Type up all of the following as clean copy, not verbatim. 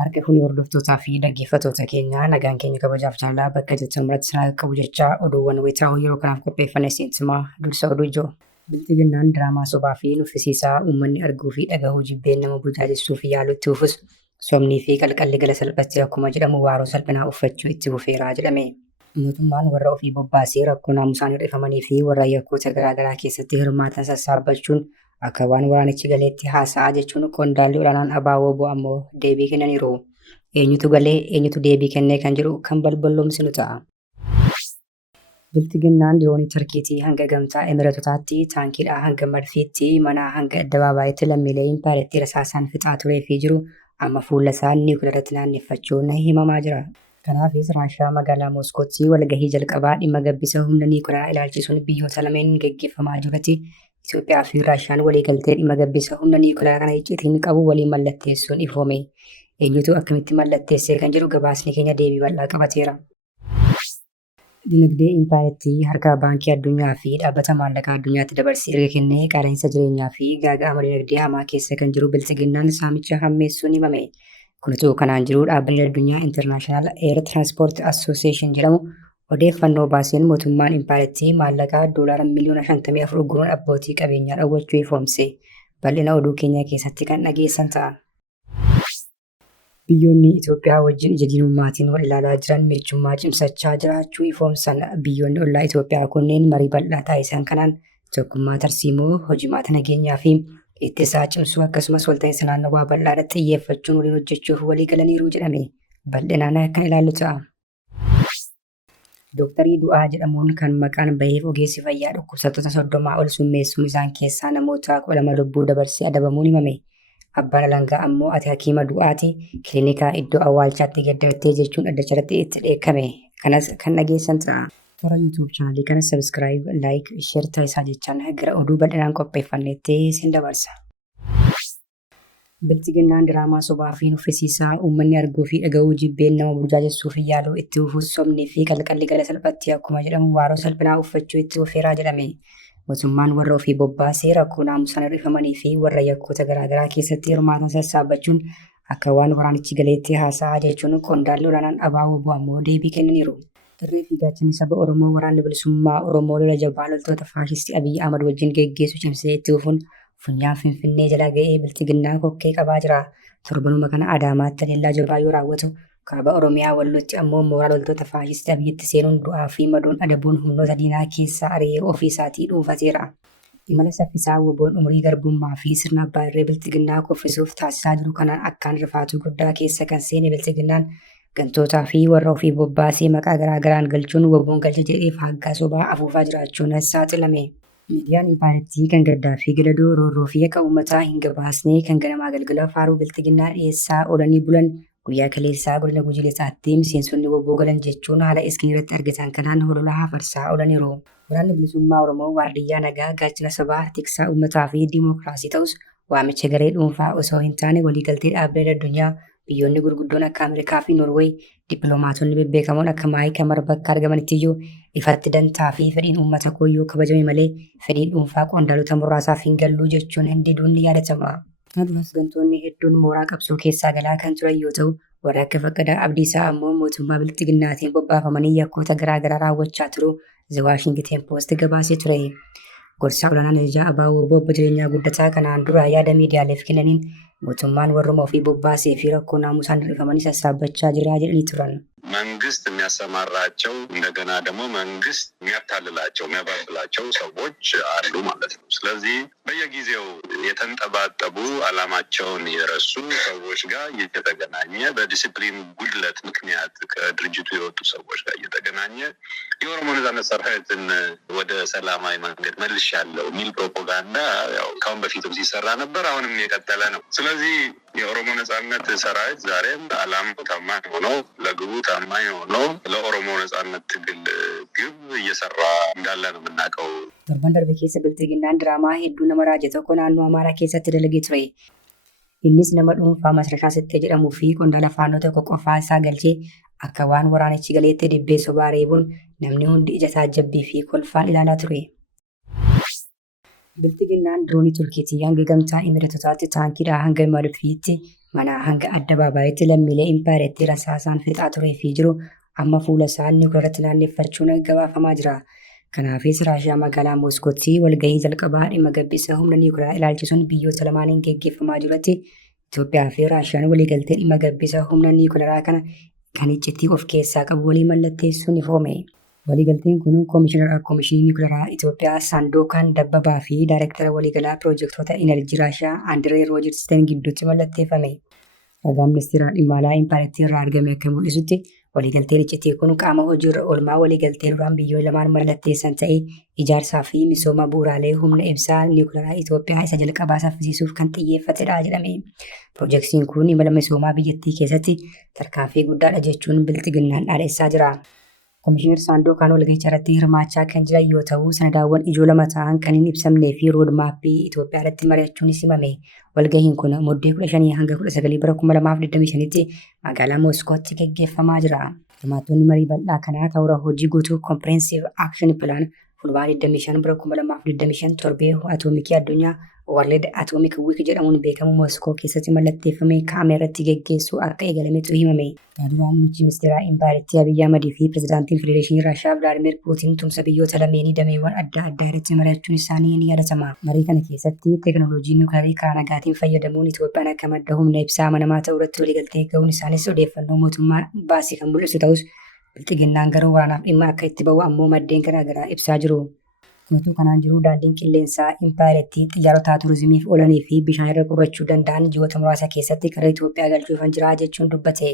Harka fuunii hordoftootaa fi dhaggeeffattoota keenyaa nagaan keenya kabajaaf jaalala bakka jirtan biratti sirna qabu jechaa oduuwwan wayitaawoo yeroo kanaaf qopheeffame siinsimaa dursa oduu ijoo. Bilchiginnaan diraamaa sobaa fi nuffisiisaa uummanni arguu fi dhagahuu jibbeen nama burjaajessuu fi yaalutti ufus somnii fi qalqalli gala salphatti akkuma jedhamu waaroo salphinaa uffachuu itti fufeeraa jedhame. Mootummaan warra ofii bobbaasee rakkoo naamusaan hir'ifamanii fi warra yakkoota garaagaraa keessatti hirmaatan sassaabbachuun akka waan waraanichi galeetti haasa'aa jechuun qondaalli olaanaan abaawoo ammoo deebii kennaniiru. Eenyutu galee eenyutu deebii kennee kan jedhu kan balballoomsinu ta'a. Bilchiginnaan diroonii Turkiitii hanga gamtaa Emireetotaatti, taankiidhaa hanga Marfiitti, manaa hanga Addabaabayitti lammiilee Impaareetti rasaasaan fixaa turee fi jiru amma fuula isaa niwukileeratti naanneeffachuun himamaa jira. Kanaafis Raashiyaa magaalaa Mooskootti walgahii jalqabaa dhimma gabbisa humna niwukileeraa ilaalchisuun biyyoota lameen gaggeeffamaa jirutti Itoophiyaa fi Raashiyaan waliigaltee dhimma gabbisa humna niwukileeraa kana icciitiin qabu waliin mallatteessuun ifoome. Eenyutu akkamitti mallatteessee kan jedhu gabaasni keenya deebii bal'aa qabateera. Dinagdee Impaareetti harka baankii addunyaa fi dhaabbata maallaqaa addunyaatti dabarsee erga kennee qaala'insa jireenyaa fi gaaga'ama dinagdee hamaa keessa kan jiru Bilchiginnaan saamicha hammeessuun himame. Kunis kanaan jiru dhaabbanni addunyaa International Air Transport Association jedhamu odeeffannoo baaseen mootummaan Impaareetti maallaqaa doolaara miliyoona 54 guruun abbootii qabeenyaa dhawwachuu ifoomse. Bal'ina oduu keenya keessatti kan dhageessan ta'a. Biyyoonni Itoophiyaa wajjin ija diinummaatiin wal ilaalaa jiran michummaa cimsachaa jiraachuu ifoomsan. Biyyoonni ollaa Itoophiyaa kunneen marii bal'aa taasisan kanaan tokkummaa tarsiimoo, hojimaata nageenyaa fi ittisaa cimsuu akkasumas walta'iinsa naannawaa bal'aa irratti xiyyeeffachuun waliin hojjechuuf walii galaniiru jedhame. Bal'inaan kan ilaallu ta'a. Dooktarii Du'aa jedhamuun kan maqaan baheef ogeessi fayyaa dhukkubsattoota 30 ol summeessuun isaan keessaa namoota 12 lubbuu dabarsee adabamuun himame. Abbaan alangaa ammoo ati hakiima Du'aati kiliinikaa iddoo awwaalchaatti gaddabattee jechuun addacharratti itti dheekkame. Kanas kan dhageessan ta'a. Toora YouTube chaanalii kana subscribe, like, share taasisaa jechaan gara oduu bal'inaan qopheeffannetti sin dabarsa. Bilchiginnaan diraamaa sobaa fi nuffisiisaa uummanni arguu fi dhagahuu jibbeen nama burjaajessuu fi yaaluu itti fufuus somnii fi qalqalli gala salphatti akkuma jedhamu waaroo salphinaa uffachuu itti fufeeraa jedhame. Mootummaan warra ofii bobbaasee rakkoo naamusaan hir'ifamanii fi warra yakkoota garaagaraa keessatti hirmaatan sassaabbachuun akka waan waraanichi galeetti haasa'aa jechuun qondaalli olaanaan abaawoo ammoo deebii kennaniiru. Irree fi gaachanni saba Oromoo waraanni bilisummaa Oromoo lola jabaa loltoota faashistii Abiyyi Ahmad wajjin geggeessu cimsee itti fufuun funyaan Finfinnee jala ga'ee Bilchiginnaa kokkee qabaa jira. Torbanuma kana Adaamaatti leellaa jabaa yoo raawwatu kaaba Oromiyaa Wallootti ammoo mooraa loltoota faashistii Abiyyitti seenuun du'aa fi madoon adabuun humnoota diinaa keessaa ari'ee ofii isaatii dhuunfateera. Imala saffisaa WBO'n umurii garbummaa fi sirna abbaa irree Bilchiginnaa kuffisuuf taasisaa jiru kanaan akkaan rifaatuu guddaa keessa kan seene Bilchiginnaan gantootaa fi warra ofii bobbaasee maqaa garaagaraan galchuun WBO'n galcha jedhee faaggaa sobaa afuufaa jiraachuun saaxilame. Miidiyaan Impaareetti kan gaddaa fi gadadoo roorroo fi akka uummataa hin gabaasnee kan ganamaa galgala faaruu Bilchiginnaa dhiyeessaa oolanii bulan guyyaa kaleessaa godina Gujii Lixaatti miseensonni WBO galan jechuun haala iskii irratti argatan kanaan holola hafarsaa oolaniiru. Waraanni bilisummaa Oromoo waardiyyaa nagaa gaachana sabaa tiksaa uummataa fi diimokiraasii ta'us waamicha garee dhuunfaa osoo hin taane waliigaltee dhaabbilee addunyaa biyyoonni gurguddoon akka Ameerikaa fi Noorweey dippiloomaatonni bebbeekamoon akka Maayik Hamar bakka argamanittiyyu ifatti dantaa fi fedhiin uummata kooyyuu kabajame malee fedhiin dhuunfaa qondaalota muraasaaf hin gallu jechuun hin diduun ni yaadatama. Adulas gantoonni hedduun mooraa qabsoo keessaa galaa kan turan yoo ta'u warra akka Faqqadaa Abdiisaa ammoo mootummaa Bilchiginnaatiin bobbaafamanii yakkoota garaagaraa raawwachaa turu The Washington Post gabaasee ture. Gorsaa olaanaan Ijaa Abaawoo obbo Jireenyaa Guddataa kanaan dura yaada miidiyaaleef kennaniin mootummaan warruma ofii bobbaasee fi rakkoo naamusaan hir'ifamanii sassaabbachaa jira jedhanii turan. መንግስት የሚያሰማራቸው እንደገና ደግሞ መንግስት የሚያታልላቸው የሚያባብላቸው ሰዎች አሉ ማለት ነው። ስለዚህ በየጊዜው የተንጠባጠቡ አላማቸውን የረሱ ሰዎች ጋር እየተገናኘ በዲሲፕሊን ጉድለት ምክንያት ከድርጅቱ የወጡ ሰዎች ጋር እየተገናኘ የኦሮሞ ነጻነት ሰራዊትን ወደ ሰላማዊ መንገድ መልሻለሁ የሚል ፕሮፓጋንዳ ያው ካሁን በፊትም ሲሰራ ነበር፣ አሁንም የቀጠለ ነው። ስለዚህ የኦሮሞ ነጻነት ሰራዊት ዛሬም አላማው ታማኝ ሆኖ ለግቡ ታማኝ ሆኖ ለኦሮሞ ነጻነት ትግል ግብ እየሰራ እንዳለ ነው የምናውቀው። Torban darbe keessa Bilchiginnaan diraamaa hedduu nama raajee tokko naannoo Amaaraa keessatti dalagee ture. Innis nama dhuunfaa Masrashaa Sittee jedhamuu fi qondaala faannoo tokko qofaa isaa galchee akka waan waraanichi galeetti dibbee sobaa reebuun namni hundi ija taajjabbii fi kolfaan ilaalaa ture. Biltiginnaan diroonii Turkiitii hanga gamtaa Imireetotaatti taankiidhaa hanga Marfiitti manaa hanga addabaabayitti lammiilee impaareetti rasaasaan fixaa turee fi jiru amma fuula isaa niwukileeratti naanneeffachuun gabaafamaa jira. Kanaafis Raashiyaa magaalaa Mooskootti walgahii jalqabaa dhimma gabbisa humna niwukileeraa ilaalchisuun biyyoota lamaaniin geggeeffamaa jirutti Itoophiyaa fi Raashiyaan waliigaltee dhimma gabbisa humna niwukileeraa kana kan iccitii of keessaa qabu walii mallatteessuun ifoome. Waliigalteen kun Koomishinii Niwukileeraa Itoophiyaa Saandokan Dabbabaa fi Daayireektara waliigalaa Piroojektota Inerjii Raashiyaa Andiree Roojersteen gidduutti mallatteeffame. Ragaa ministeera dhimma alaa impaareetii irraa argame akka mul'isutti waliigalteen iccitii kun qaama hojiirra oolmaa waliigaltee duraan biyyoonni lamaan mallatteessan ta'ee ijaarsaa fi misooma bu'uuraalee humna ibsaa niwukileeraa Itoophiyaa isa jalqabaa saffisiisuuf kan xiyyeeffatedha jedhame. Piroojeektiin kun imala misoomaa biyyattii keessatti tarkaanfii guddaadha jechuun biltiginnaan dhaadheessaa jira. Koomishinar Saandokaan walgahicha irratti hirmaachaa kan jiran yoo ta'u, sanadaawwan ijoo lama ta'an kan hin ibsamnee fi roodmaappii Itoophiyaa irratti mari'achuunis himame. Walgahiin kun muddee 15 hanga 19 bara 2025tti magaalaa Mooskootti geggeeffamaa jira. Hirmaattonni marii bal'aa kanaa karoora hojii guutuu Comprehensive Action Plan fulbaana 25 bara 2025 torbee atoomikii addunyaa World Atomic Week jedhamuun beekamu Mooskoo keessatti mallatteeffame kaa'ame irratti geggeessuu akka eegalametu himame. Duraan muummichi ministeeraa impaareetii Abiyyi Ahmad fi pirezidaantiin Federeeshinii Raashiyaa Vilaadimeer Puutiin tumsa biyyoota lameenii dameewwan adda addaa irratti mari'achuun isaanii ni yaadatama. Marii kana keessatti teekinooloojii niwukileerii karaa nagaatiin fayyadamuun Itoophiyaan akka madda humna ibsaa amanamaa ta'uu irratti waliigaltee ga'uun isaanis odeeffannoo mootummaa baasii kan mul'isu ta'us biltiginnaan garuu waraanaaf dhimma akka itti ba'u ammoo maddeen garaagaraa ibsaa jiru. Kunuutu kanaan jiru daandiin qilleensaa impaareetii xiyyaarota turizimiif oolanii fi bishaan irra qubachuu danda'an ji'oota muraasa keessatti gara Itoophiyaa galchuuf jira jechuun dubbate.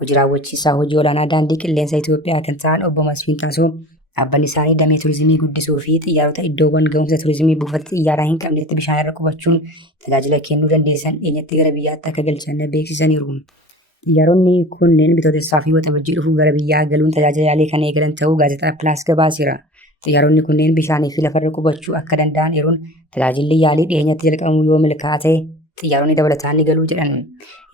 Hojii raawwachiisaa hojii olaanaa daandii qilleensa Itoophiyaa kan ta'an obbo Masfiin Taasoo dhaabbanni isaanii damee turizimii guddisuu fi xiyyaarota iddoowwan ga'umsa turizimii buufata xiyyaaraa hin qabnetti bishaan irra qubachuun tajaajila kennuu dandeessan dhiyeenyatti gara biyyaatti akka galchan beeksisaniiru. Xiyyaaronni kunneen bitootessaa fi waxabajjii dhufu gara biyyaa galuun tajaajila yaalii kan eegalan ta'uu gaazexaa Pilaas gabaaseera. Xiyyaaronni kunneen bishaanii fi lafarra qubachuu akka danda'an eeruun tajaajilli yaalii dhiyeenyatti jalqabamu yoo milkaa'e xiyyaaronni dabalataan ni galuu jedhan.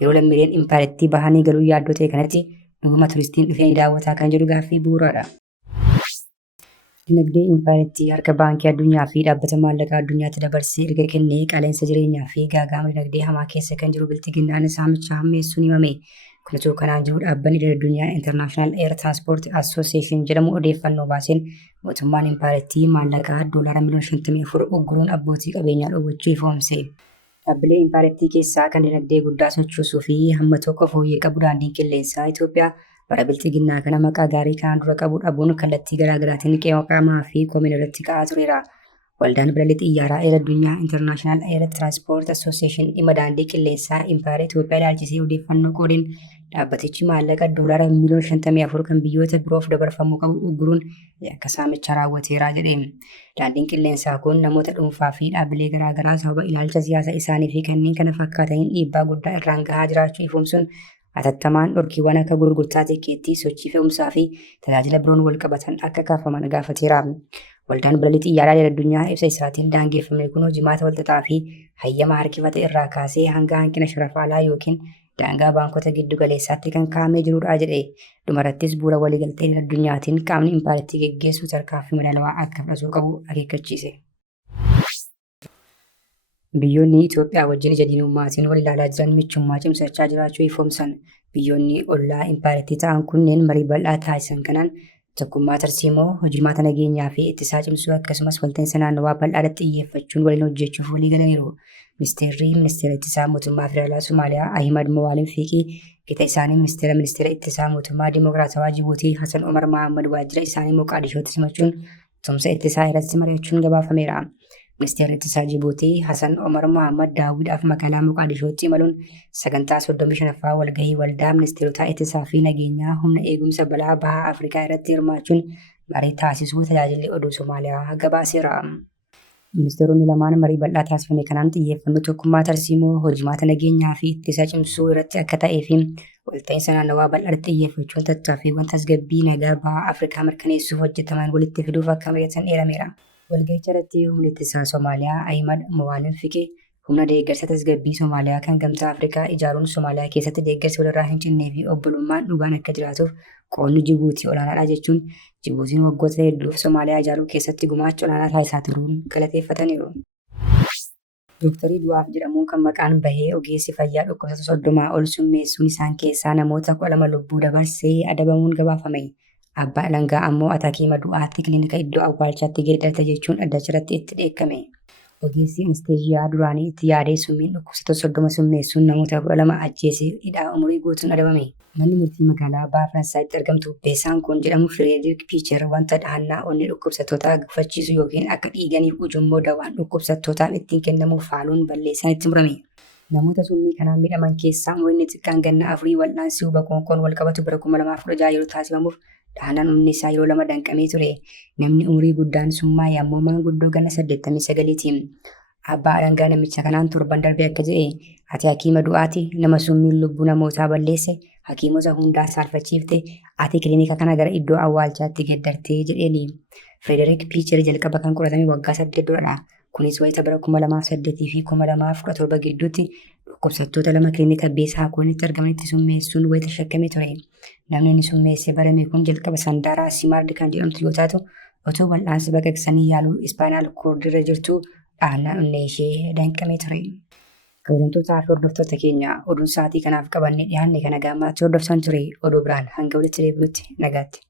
Yeroo lammiileen impaareetii bahanii galuu yaaddoo ta'e kanatti dhuguma turistiin dhufee daawwataa kan jedhu gaaffii bu'uuraadha. Dinagdee impaareetii harka baankii addunyaa fi dhaabbata maallaqaa addunyaatti dabarsee erga kennee qaala'insa jireenyaa fi gaaga'ama dinagdee hamaa keessa kan jiru biltiginnaan saamicha hammeessuun himame. Kunuutu kanaan jiru dhaabbanni addunyaa International Air Transport Association jedhamu odeeffannoo baaseen mootummaan impaareetii maallaqaa doolaara miliyoona 54 ugguruun abbootii qabeenyaa dhoowwachuu ifoomse. Dhaabbilee impaareetii keessaa kan dinagdee guddaa sochoosuu fi hamma tokko fooyyee qabu daandiin qilleensaa Itoophiyaa bara biltiginnaa kana maqaa gaarii kanaan dura qabu dhabuun kallattii garaagaraatiin qeeqamaa fi komiin irratti ka'aa tureera. Waldaan bilalii xiyyaaraa addunyaa International Air Transport Association dhimma daandii qilleensaa impaareetii Itoophiyaa ilaalchisee odeeffannoo qoodeen dhaabbatichi maallaqa doolaara miliyoona 54 kan biyyoota biroof dabarfamuu qabu ugguruun akka saamicha raawwateera jedhe. Daandiin qilleensaa kun namoota dhuunfaa fi dhaabbilee garaagaraa sababa ilaalcha siyaasa isaanii fi kanneen kana fakkaataniin dhiibbaa guddaa irraan gahaa jiraachuu ifoomsuun hatattamaan dhorkiiwwan akka gurgurtaa tikeettii, sochii fe'umsaa fi tajaajila biroon wal qabatan akka kaafaman gaafateera. Waldaan bilalii xiyyaaraa addunyaa ibsa isaatiin daangeffamne kun hojimaata walxaxaa fi hayyama harkifate irraa kaasee hanga hanqina sharafaalaa yookiin daangaa baankota giddu galeessaatti kan kaa'amee jirudha jedhe. Dhumarrattis bu'uura waliigaltee addunyaatiin qaamni impaareetii geggeessu tarkaanfii madaalawaa akka fudhachuu qabu akeekkachiise. Biyyoonni Itoophiyaa wajjin ija diinummaatiin wal ilaalaa jiran michummaa cimsachaa jiraachuu ifoomsan. Biyyoonni ollaa impaareetii ta'an kunneen marii bal'aa taasisan kanaan tokkummaa tarsiimoo hojimaata nageenyaa fi ittisaa cimsuu akkasumas walta'iinsa naannawaa bal'aa irratti xiyyeeffachuun waliin hojjechuuf walii galaniiru. Ministeera ittisaa mootummaa federaalaa Somaaliyaa Ahimad Mawaalin Fiiqii gita isaanii ministeera ittisaa mootummaa Dimookiraatawaa Jibuutii Hasan Omar Mahammad waajjira isaanii Moqaadishootti simachuun tumsa ittisaa irratti mari'achuun gabaafameera. Ministeerri ittisaa Jibuutii Hasan Omar Mahammad daawwiidhaaf magaalaa Moqaadishootti imaluun sagantaa 35ffaa walgahii waldaa ministeerota ittisaa fi nageenyaa humna eegumsa balaa bahaa Afrikaa irratti hirmaachuun marii taasisuu tajaajilli oduu Somaaliyaa gabaaseera. Ministeeronni lamaan marii bal'aa taasifame kanaan xiyyeeffannoo tokkummaa tarsiimoo hojimaata nageenyaa fi ittisa cimsuu irratti akka ta'ee fi walta'iinsa naannawaa bal'aa irratti xiyyeeffachuun tattaaffiiwwan tasgabbii nagaa bahaa Afrikaa mirkaneessuuf hojjetaman walitti fiduuf akka mari'atan eerameera. Walgahicha irratti humni ittisaa Somaaliyaa Ahimad Mawaalin Fiiqee humna deeggarsa tasgabbii Somaaliyaa kan gamtaa Afrikaa ijaaruun Somaaliyaa keessatti deeggarsi walirraa hin cinnee fi obbolummaan dhugaan akka jiraatuuf qoodni Jibuutii olaanaadha jechuun Jibuutiin waggoota hedduuf Somaaliyaa ijaaruu keessatti gumaacha olaanaa taasisaa turuun galateeffataniiru. Dooktarii Du'aaf jedhamuun kan maqaan bahee ogeessi fayyaa dhukkubsata 30 ol summeessuun isaan keessaa namoota 12 lubbuu dabarsee adabamuun gabaafame. Abbaa Alangaa ammoo Atakiima Du'aatti kilinika iddoo awwaalchaatti geeddarate jechuun addachirratti itti dheekkame. Ogeessi anesteeziyaa duraanii itti yaadee summiin dhukkubsattoota 30 summeessuun namoota 12 ajjeesee hidhaa umurii guutuun adabame. Manni murtii magaalaa Baha Faransaaytti argamtu Beesaan kun jedhamu Fireedik Piicher wanta dhahannaa onni dhukkubsattootaa gufachiisu yookiin akka dhiiganiif ujummoo dawaan dhukkubsattootaaf ittiin kennamuuf haaluun balleessaan itti murame. Namoota summii kanaan miidhaman keessaa umriin xiqqaan ganna 4 wal'aansi huba qoonqoon wal qabatu bara 2016 yeroo taasifamuuf dhahannaan umriin isaa yeroo 2 danqamee ture. Namni umurii guddaan summaa yommuu maanguddoo ganna 89ti. Abbaa Alangaa namicha kanaan torban darbee akka jedhe ati hakiima du'aati nama summiin lubbuu namootaa balleesse hakiimota hundaa saalfachiifte ati kilinika kana gara iddoo awwaalchaatti geeddartee jedheeni. Fireedik Piicher jalqaba kan qoratame waggaa 8 duradha. Kunis wayita bara 2008 fi 2017 gidduutti dhukkubsattoota 2 kilinika Beesaa Koonitti argamanitti summeessuun wayita shakkamee ture. Namni inni summeessee barame kun jalqaba Sandaaraa Simaard kan jedhamtu yoo taatu otoo wal'aansa baqaqsanii yaaluu ispaanaal koordirra jirtu dhahannaan onnee ishee danqamee ture. Kabajamtootaa fi hordoftoota keenya oduun sa'aatii kanaaf qabannee dhiyaanne kana gaammaatti hordoftan ture oduu biraan hanga walitti deebinutti nagaatti.